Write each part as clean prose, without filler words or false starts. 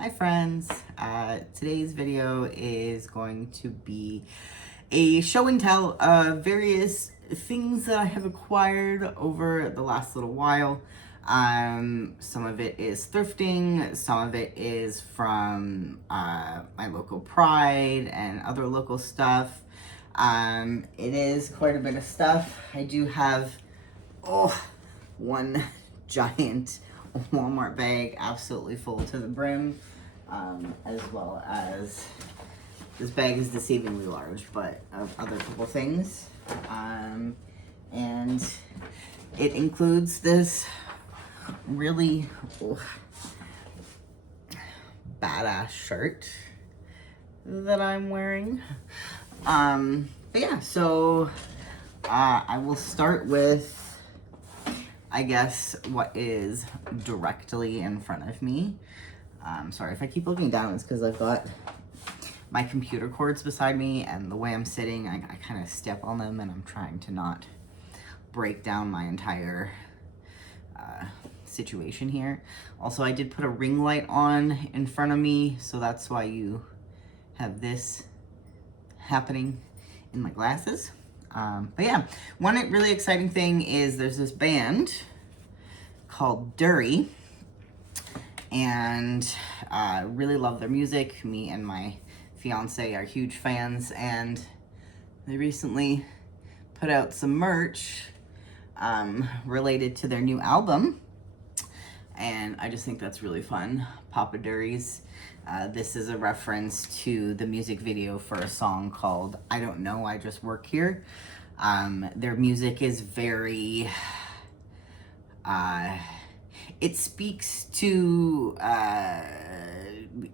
Hi friends. Today's video is going to be a show and tell of various things that I have acquired over the last little while. Some of it is thrifting, some of it is from my local Pride and other local stuff. It is quite a bit of stuff. I do have one giant Walmart bag absolutely full to the brim, as well as this bag is deceivingly large, but of other couple things. And it includes this really badass shirt that I'm wearing. But yeah, so I will start with, I guess, what is directly in front of me. Sorry if I keep looking down, it's because I've got my computer cords beside me, and the way I'm sitting, I kind of step on them, and I'm trying to not break down my entire situation here. Also, I did put a ring light on in front of me, so that's why you have this happening in my glasses. But yeah, one really exciting thing is there's this band called Dury, and really love their music. Me and my fiance are huge fans, and they recently put out some merch related to their new album, and I just think that's really fun. Papa Dury's. This is a reference to the music video for a song called I Don't Know, I Just Work Here. Their music is very, it speaks to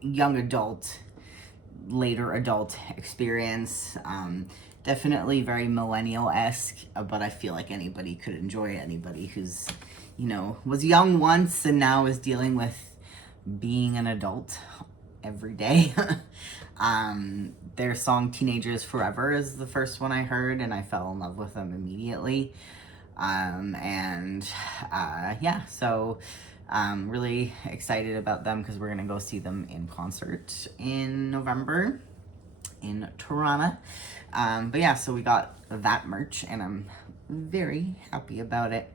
young adult, later adult experience. Definitely very millennial-esque, but I feel like anybody could enjoy it. Anybody who's, was young once and now is dealing with being an adult every day. Their song Teenagers Forever is the first one I heard, and I fell in love with them immediately. Yeah, so I'm really excited about them because we're gonna go see them in concert in November in Toronto. But yeah, so we got that merch, and I'm very happy about it.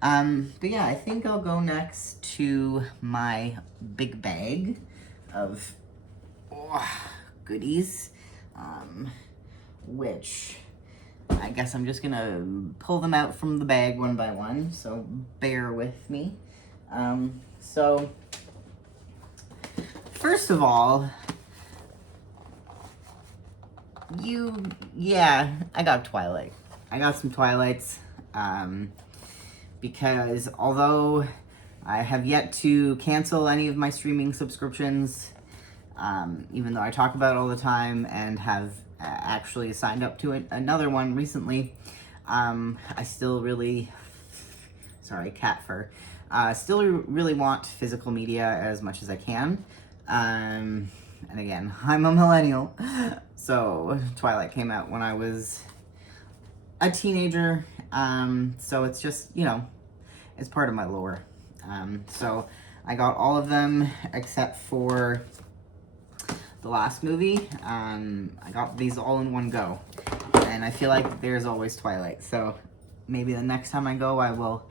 But yeah, I think I'll go next to my big bag of goodies, which I guess I'm just gonna pull them out from the bag one by one, so bear with me. So first of all, I got Twilight. I got some Twilights, because although I have yet to cancel any of my streaming subscriptions, even though I talk about it all the time and have actually signed up to another one recently, I still really, sorry, cat fur, still really want physical media as much as I can. And again, I'm a millennial, so Twilight came out when I was a teenager, so it's just, it's part of my lore. So I got all of them except for the last movie. I got these all in one go, and I feel like there's always Twilight, so maybe the next time I go I will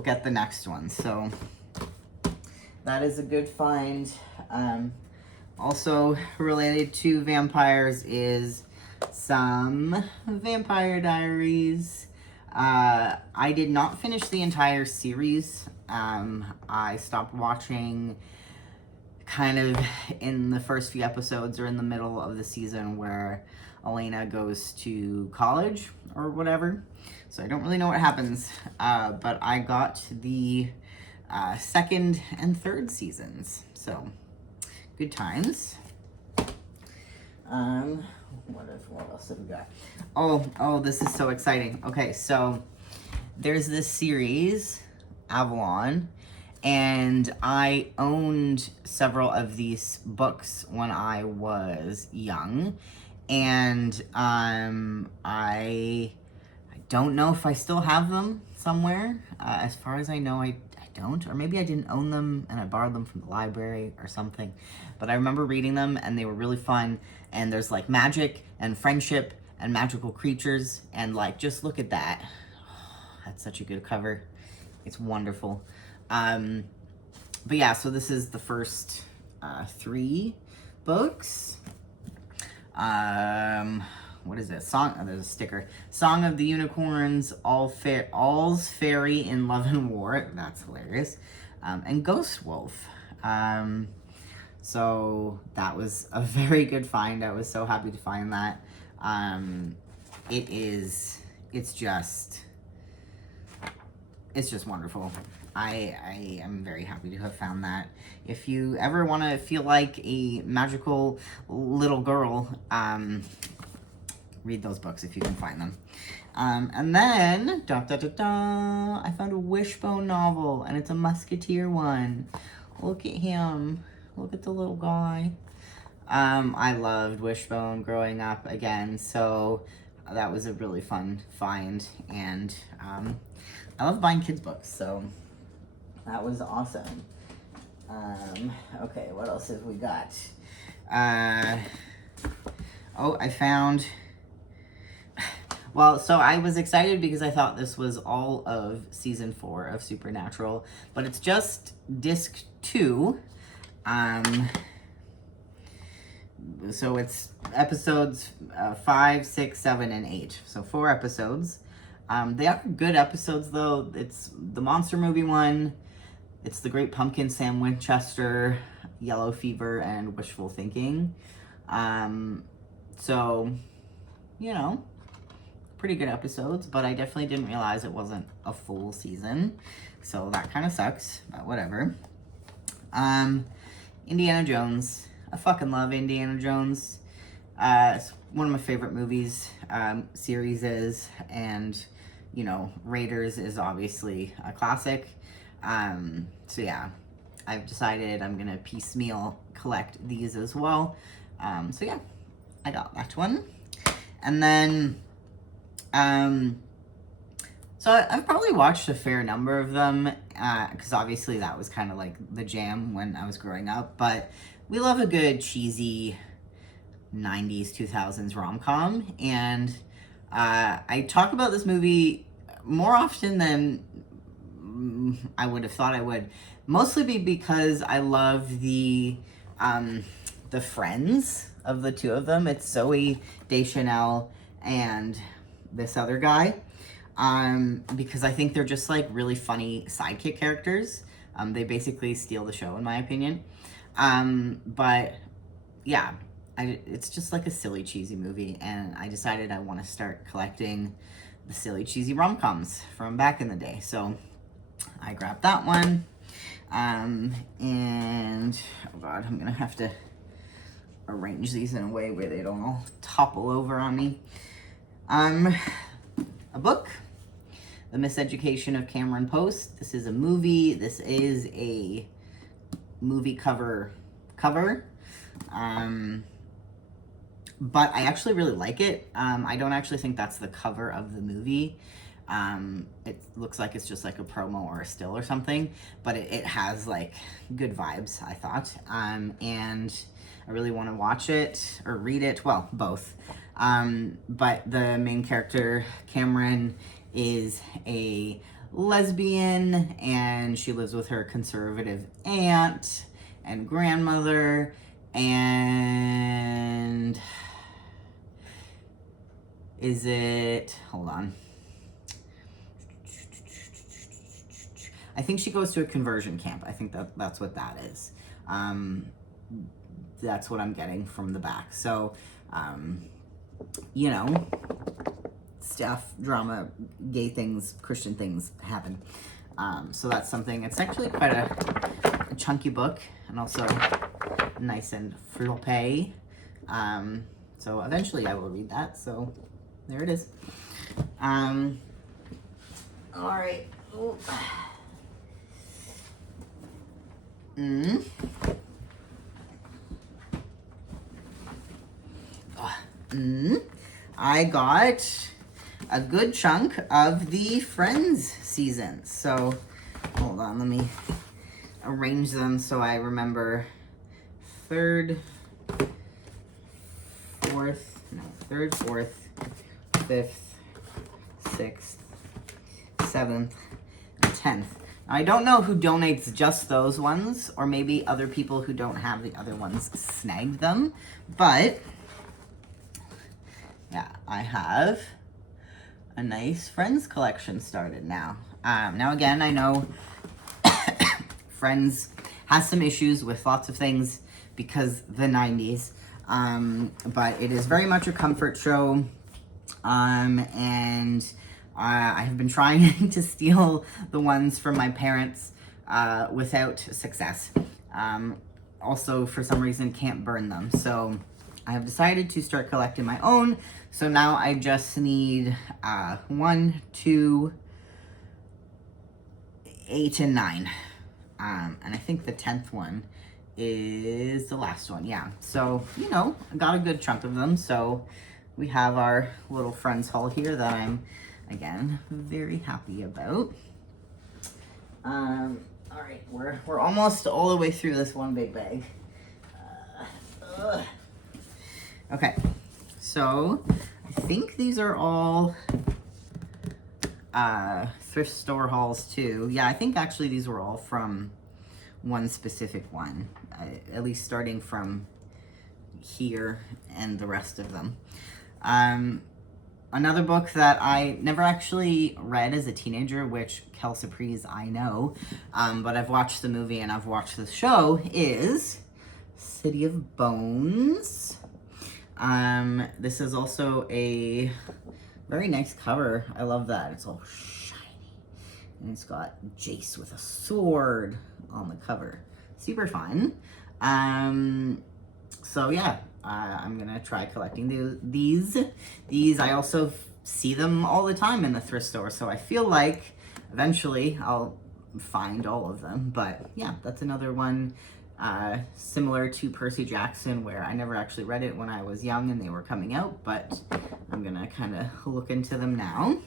get the next one. So that is a good find. Also related to vampires is some Vampire Diaries. I did not finish the entire series. I stopped watching kind of in the first few episodes or in the middle of the season where Elena goes to college or whatever. So I don't really know what happens, but I got the second and third seasons. So good times. What else have we got? Oh, this is so exciting. Okay, so there's this series, Avalon, and I owned several of these books when I was young, and I don't know if I still have them somewhere. As far as I know, I don't, or maybe I didn't own them and I borrowed them from the library or something. But I remember reading them and they were really fun. And there's like magic and friendship and magical creatures. And like, just look at that. Oh, that's such a good cover. It's wonderful. But yeah, so this is the first 3 books. What is it? There's a sticker. Song of the Unicorns, All's Fairy in Love and War. That's hilarious. And Ghost Wolf. So that was a very good find. I was so happy to find that. It's just wonderful. I am very happy to have found that. If you ever want to feel like a magical little girl, read those books if you can find them. And then, I found a Wishbone novel, and it's a Musketeer one. Look at him. Look at the little guy. I loved Wishbone growing up again, so that was a really fun find. And I love buying kids' books, so that was awesome. Okay, what else have we got? Oh, I found... Well, so I was excited because I thought this was all of season 4 of Supernatural, but it's just disc 2. So it's episodes 5, 6, 7, and 8. So 4 episodes. They are good episodes, though. It's the monster movie one. It's The Great Pumpkin, Sam Winchester, Yellow Fever, and Wishful Thinking. So, you know, pretty good episodes, but I definitely didn't realize it wasn't a full season. So that kind of sucks, but whatever. Indiana Jones. I fucking love Indiana Jones. It's one of my favorite movies, series is, and, you know, Raiders is obviously a classic. So yeah, I've decided I'm gonna piecemeal collect these as well. So yeah, I got that one. And then, so I've probably watched a fair number of them, because obviously that was kind of like the jam when I was growing up, but we love a good cheesy 90s, 2000s rom-com, and I talk about this movie more often than I would have thought I would, mostly because I love the friends of the two of them. It's Zoe Deschanel and this other guy, because I think they're just like really funny sidekick characters. They basically steal the show in my opinion. But yeah, it's just like a silly, cheesy movie, and I decided I want to start collecting the silly, cheesy rom-coms from back in the day. So I grabbed that one, and oh god, I'm gonna have to arrange these in a way where they don't all topple over on me. A book, The Miseducation of Cameron Post. This is a movie. This is a movie cover. But I actually really like it. I don't actually think that's the cover of the movie. It looks like it's just like a promo or a still or something, but it has like good vibes, I thought. And I really want to watch it or read it. Well, both. But the main character, Cameron, is a lesbian, and she lives with her conservative aunt and grandmother, and hold on. I think she goes to a conversion camp. I think that's what that is. That's what I'm getting from the back. So, you know, stuff, drama, gay things, Christian things happen. So that's something. It's actually quite a chunky book, and also nice and frappe. So eventually I will read that. So there it is. All right. Ooh. I got a good chunk of the Friends season. So Hold on, let me arrange them so I remember. Third, fourth, fifth, sixth, seventh, and 10th. I don't know who donates just those ones, or maybe other people who don't have the other ones snag them, but yeah, I have a nice Friends collection started now. Now again, I know Friends has some issues with lots of things because the 90s, but it is very much a comfort show, and I have been trying to steal the ones from my parents without success. Also, for some reason, can't burn them. So I have decided to start collecting my own. So now I just need 1, 2, 8, and 9. And I think the 10th one is the last one, yeah. So, you know, I got a good chunk of them. So we have our little Friends haul here that I'm, again, very happy about. All right, we're almost all the way through this one big bag. Okay, so I think these are all thrift store hauls too. Yeah, I think actually these were all from one specific one, at least starting from here and the rest of them. Another book that I never actually read as a teenager, which Kel Surprise I know, but I've watched the movie and I've watched the show, is City of Bones. This is also a very nice cover. I love that. It's all shiny. And it's got Jace with a sword on the cover. Super fun. So yeah, I'm gonna try collecting these. These, I also see them all the time in the thrift store, so I feel like eventually I'll find all of them. But yeah, that's another one similar to Percy Jackson, where I never actually read it when I was young and they were coming out, but I'm gonna kind of look into them now.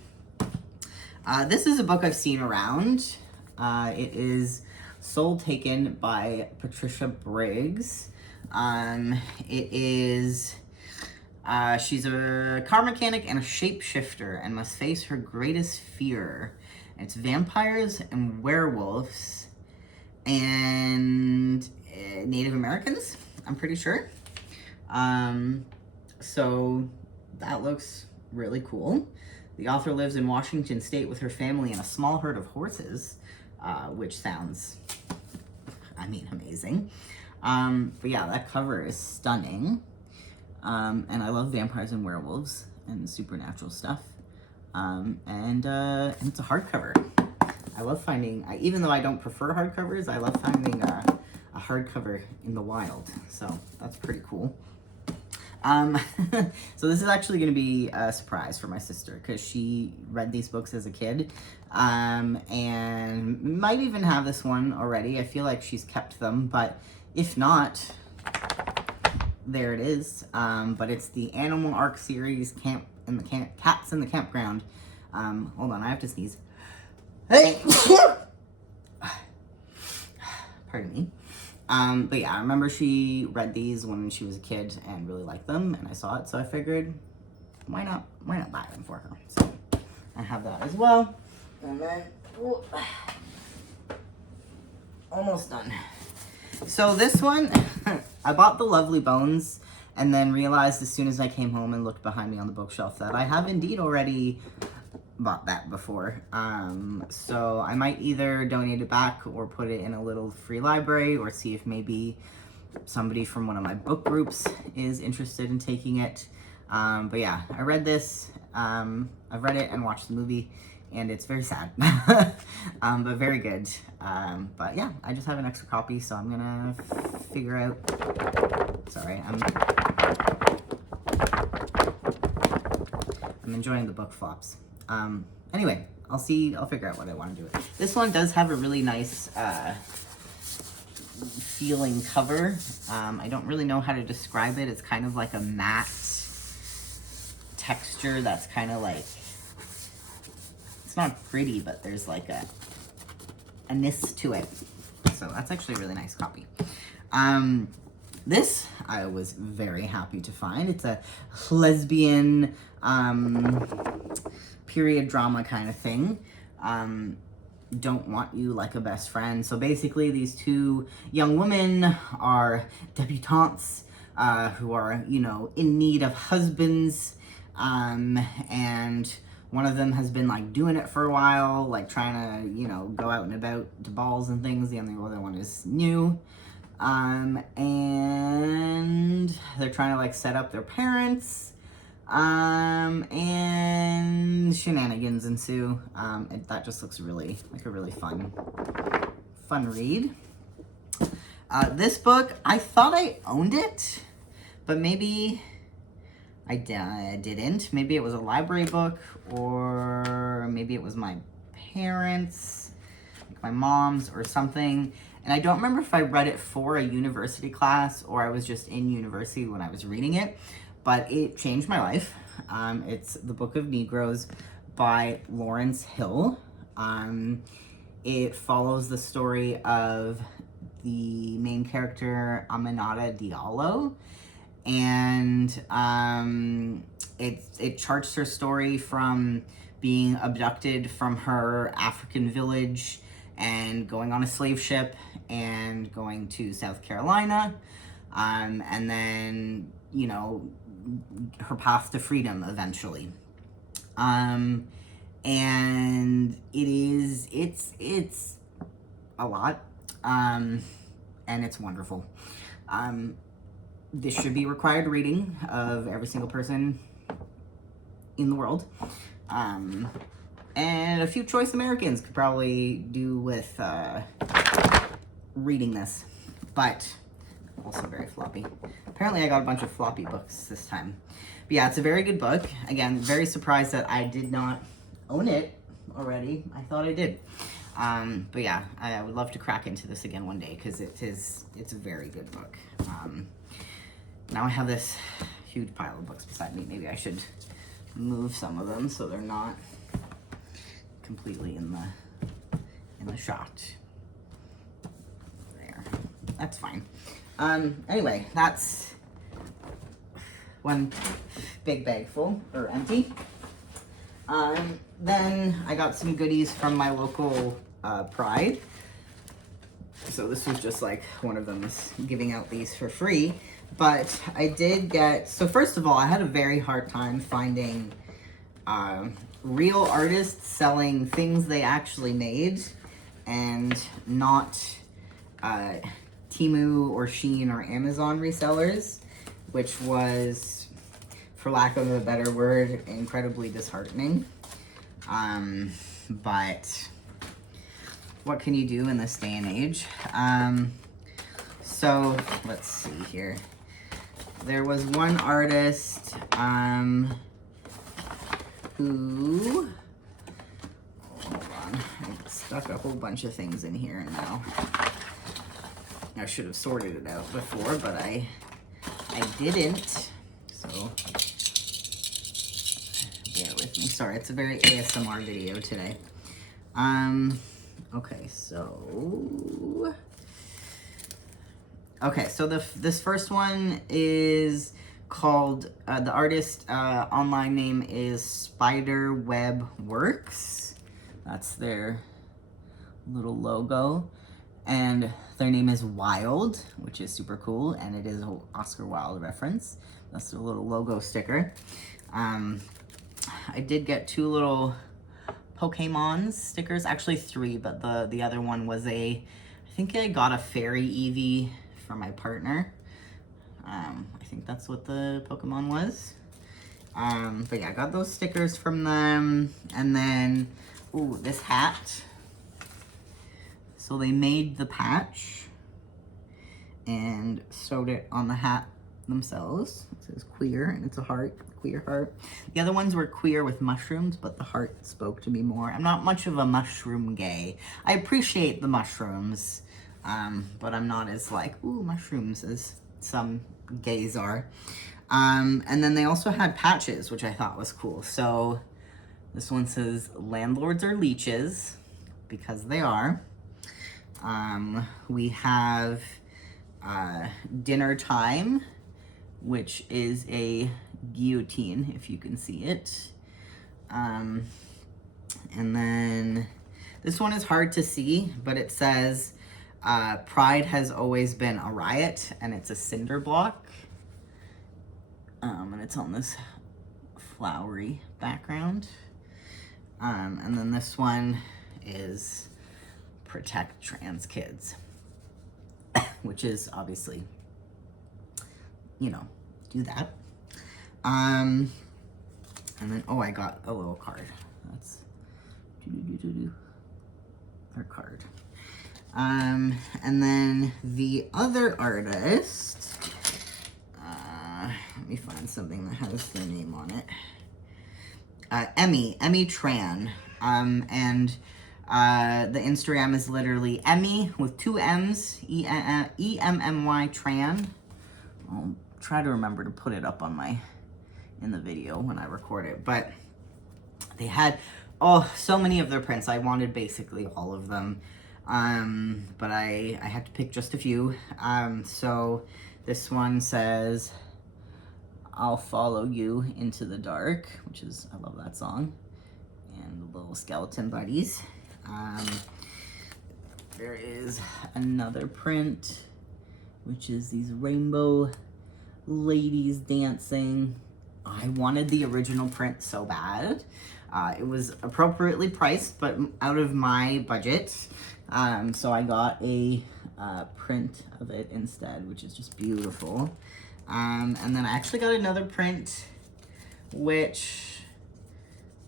This is a book I've seen around. It is Soul Taken by Patricia Briggs. It is, she's a car mechanic and a shapeshifter and must face her greatest fear. It's vampires and werewolves and Native Americans, I'm pretty sure. So that looks really cool. The author lives in Washington State with her family and a small herd of horses, which sounds, I mean, amazing. But yeah, that cover is stunning. And I love vampires and werewolves and supernatural stuff. And it's a hardcover. I love finding, even though I don't prefer hardcovers, I love finding a hardcover in the wild. So that's pretty cool. So this is actually going to be a surprise for my sister because she read these books as a kid, and might even have this one already. I feel like she's kept them, but if not, there it is. But it's the Animal Arc series, Cats in the Campground. Hold on, I have to sneeze. Pardon me. But yeah, I remember she read these when she was a kid and really liked them, and I saw it, so I figured, why not buy them for her? So I have that as well. And then, almost done. So this one, I bought The Lovely Bones, and then realized as soon as I came home and looked behind me on the bookshelf that I have indeed already bought that before. So I might either donate it back or put it in a little free library, or see if maybe somebody from one of my book groups is interested in taking it. But yeah, I read this, I've read it and watched the movie, and it's very sad, but very good. But yeah, I just have an extra copy, so I'm gonna figure out, sorry, I'm enjoying the book flops. Anyway, I'll figure out what I want to do with it. This one does have a really nice, feeling cover. I don't really know how to describe it. It's kind of like a matte texture that's kind of like, it's not pretty, but there's like ness to it. So that's actually a really nice copy. This I was very happy to find. It's a lesbian period drama kind of thing. Don't Want You Like a Best Friend. So basically these two young women are debutantes who are, you know, in need of husbands, and one of them has been like doing it for a while, like trying to, you know, go out and about to balls and things. The other one is new. And they're trying to like set up their parents, and shenanigans ensue. That just looks really like a really fun read. This book, I thought I owned it, but maybe I didn't. Maybe it was a library book, or maybe it was my parents', like my mom's or something. And I don't remember if I read it for a university class or I was just in university when I was reading it, but it changed my life. It's The Book of Negroes by Lawrence Hill. It follows the story of the main character, Aminata Diallo, and it charts her story from being abducted from her African village and going on a slave ship and going to South Carolina, and then, you know, her path to freedom eventually. And it's a lot, and it's wonderful. This should be required reading of every single person in the world. And a few choice Americans could probably do with reading this, but also very floppy. Apparently I got a bunch of floppy books this time. But yeah, it's a very good book. Again, very surprised that I did not own it already. I thought I did. But yeah, I would love to crack into this again one day because it's a very good book. Now I have this huge pile of books beside me. Maybe I should move some of them so they're not completely in the shot. There, that's fine. Anyway, that's one big bag full, or empty. Then I got some goodies from my local Pride. So this was just like one of them is giving out these for free. But I did get, so first of all, I had a very hard time finding real artists selling things they actually made and not Temu or Shein or Amazon resellers, which was, for lack of a better word, incredibly disheartening. But what can you do in this day and age? So let's see here. There was one artist who, hold on, I stuck a whole bunch of things in here now. I should have sorted it out before, but I didn't, so bear with me. Sorry, it's a very ASMR video today. Okay, so this first one is called, the artist online name is Spiderweb Works. That's their little logo. And their name is Wild, which is super cool, and it is an Oscar Wilde reference. That's their little logo sticker. I did get two little Pokemon stickers, actually three, but the other one was I think I got a fairy Eevee for my partner. I think that's what the Pokemon was. But yeah, I got those stickers from them. And then, ooh, this hat. So they made the patch and sewed it on the hat themselves. It says queer, and it's a heart, queer heart. The other ones were queer with mushrooms, but the heart spoke to me more. I'm not much of a mushroom gay. I appreciate the mushrooms, but I'm not as like, ooh, mushrooms as some gays are. And then they also had patches, which I thought was cool. So this one says, landlords are leeches, because they are. We have Dinner Time, which is a guillotine, if you can see it. And then this one is hard to see, but it says, Pride has always been a riot, and it's a cinder block. And it's on this flowery background. And then this one is Protect Trans Kids, which is obviously, you know, do that. And then, oh, I got a little card. That's our card. And then the other artist, let me find something that has their name on it. Emmy Tran. And the Instagram is literally Emmy with 2 M's, EMMY Tran. I'll try to remember to put it up on in the video when I record it. But they had, so many of their prints. I wanted basically all of them. But I had to pick just a few. So this one says, I'll follow you into the dark, which is, I love that song. And the little skeleton buddies. There is another print, which is these rainbow ladies dancing. I wanted the original print so bad. It was appropriately priced, but out of my budget. So I got a print of it instead, which is just beautiful. And then I actually got another print, which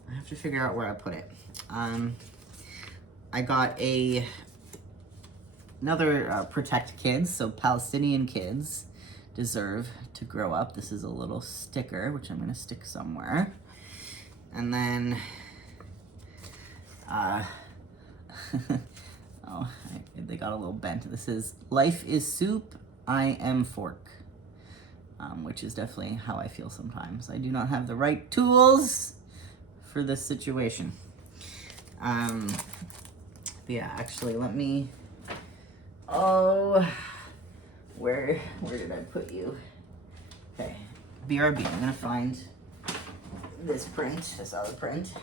I have to figure out where I put it. I got another Protect Kids, so Palestinian kids deserve to grow up. This is a little sticker, which I'm gonna stick somewhere. And then, they got a little bent. This is Life is Soup, I Am Fork, which is definitely how I feel sometimes. I do not have the right tools for this situation. But yeah, actually, let me, where did I put you? Okay, BRB, I'm gonna find this other print.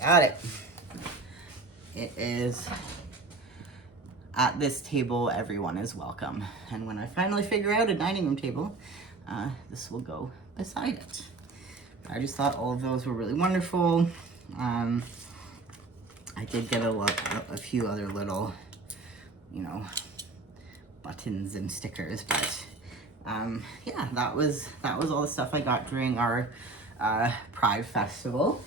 Got it. It is, at this table, everyone is welcome. And when I finally figure out a dining room table, this will go beside it. I just thought all of those were really wonderful. I did get a few other little, buttons and stickers, but yeah, that was all the stuff I got during our Pride Festival.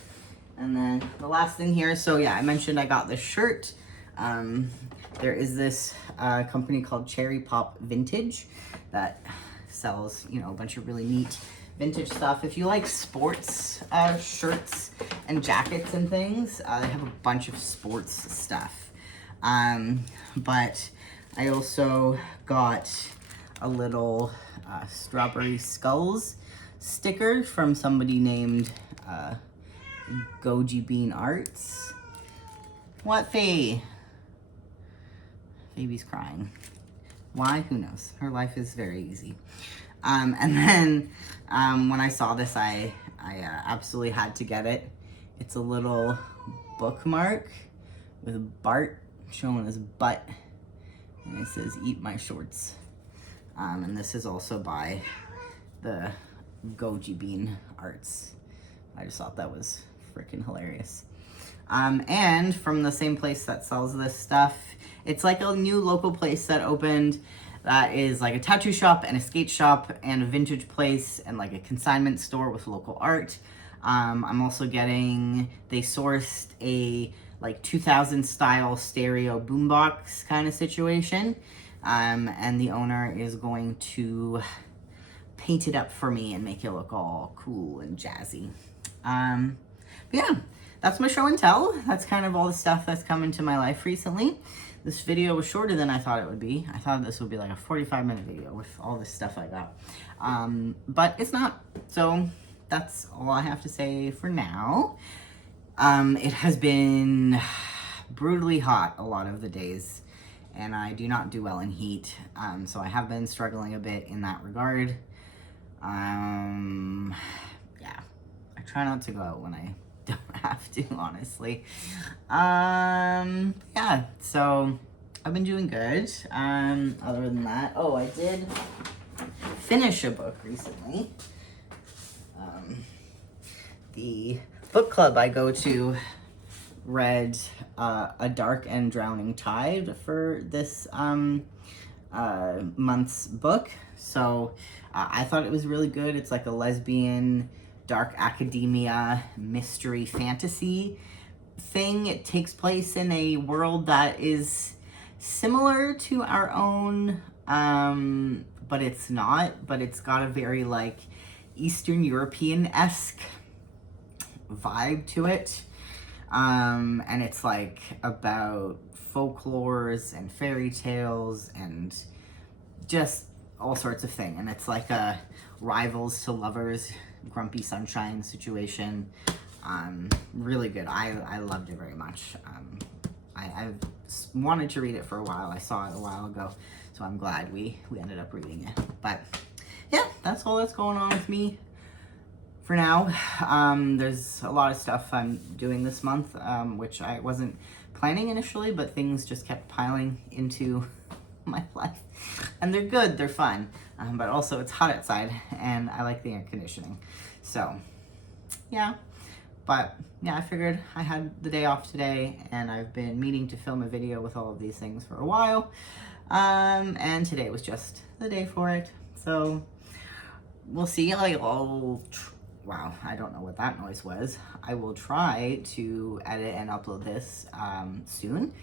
And then the last thing here, so yeah, I mentioned I got this shirt. There is this company called Cherry Pop Vintage that sells, a bunch of really neat vintage stuff. If you like sports shirts and jackets and things, they have a bunch of sports stuff. But I also got a little Strawberry Skulls sticker from somebody named Goji Bean Arts. What, Faye? Baby's crying. Why? Who knows? Her life is very easy. And then when I saw this, I absolutely had to get it. It's a little bookmark with Bart showing his butt, and it says "Eat my shorts." And this is also by the Goji Bean Arts. I just thought that was freaking hilarious. And from the same place that sells this stuff, it's like a new local place that opened that is like a tattoo shop and a skate shop and a vintage place and like a consignment store with local art. I'm also getting, they sourced a like 2000 style stereo boombox kind of situation. And the owner is going to paint it up for me and make it look all cool and jazzy. But yeah, that's my show and tell. That's kind of all the stuff that's come into my life recently. This video was shorter than I thought it would be. I thought this would be like a 45-minute video with all this stuff I got. But it's not. So that's all I have to say for now. It has been brutally hot a lot of the days, and I do not do well in heat. So I have been struggling a bit in that regard. Yeah, I try not to go out when I don't have to, honestly. Yeah, so I've been doing good. Other than that, oh, I did finish a book recently. The book club I go to read A Dark and Drowning Tide for this month's book. So I thought it was really good. It's like a lesbian dark academia mystery fantasy thing. It takes place in a world that is similar to our own, but it's not. But it's got a very like Eastern European-esque vibe to it. And it's like about folklores and fairy tales and just all sorts of things. And it's like a rivals to lovers, grumpy sunshine situation. Really good. I loved it very much. I've wanted to read it for a while. I saw it a while ago, so I'm glad we ended up reading it. But yeah, that's all that's going on with me for now. There's a lot of stuff I'm doing this month, which I wasn't planning initially, but things just kept piling into my life. And they're good, they're fun. But also it's hot outside and I like the air conditioning. So yeah, but yeah, I figured I had the day off today and I've been meaning to film a video with all of these things for a while. And today was just the day for it. So we'll see. Wow, I don't know what that noise was. I will try to edit and upload this soon.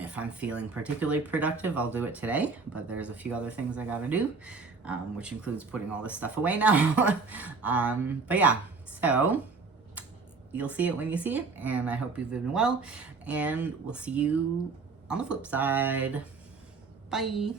If I'm feeling particularly productive, I'll do it today, but there's a few other things I gotta do, which includes putting all this stuff away now. But yeah, so you'll see it when you see it, and I hope you've been well, and we'll see you on the flip side. Bye.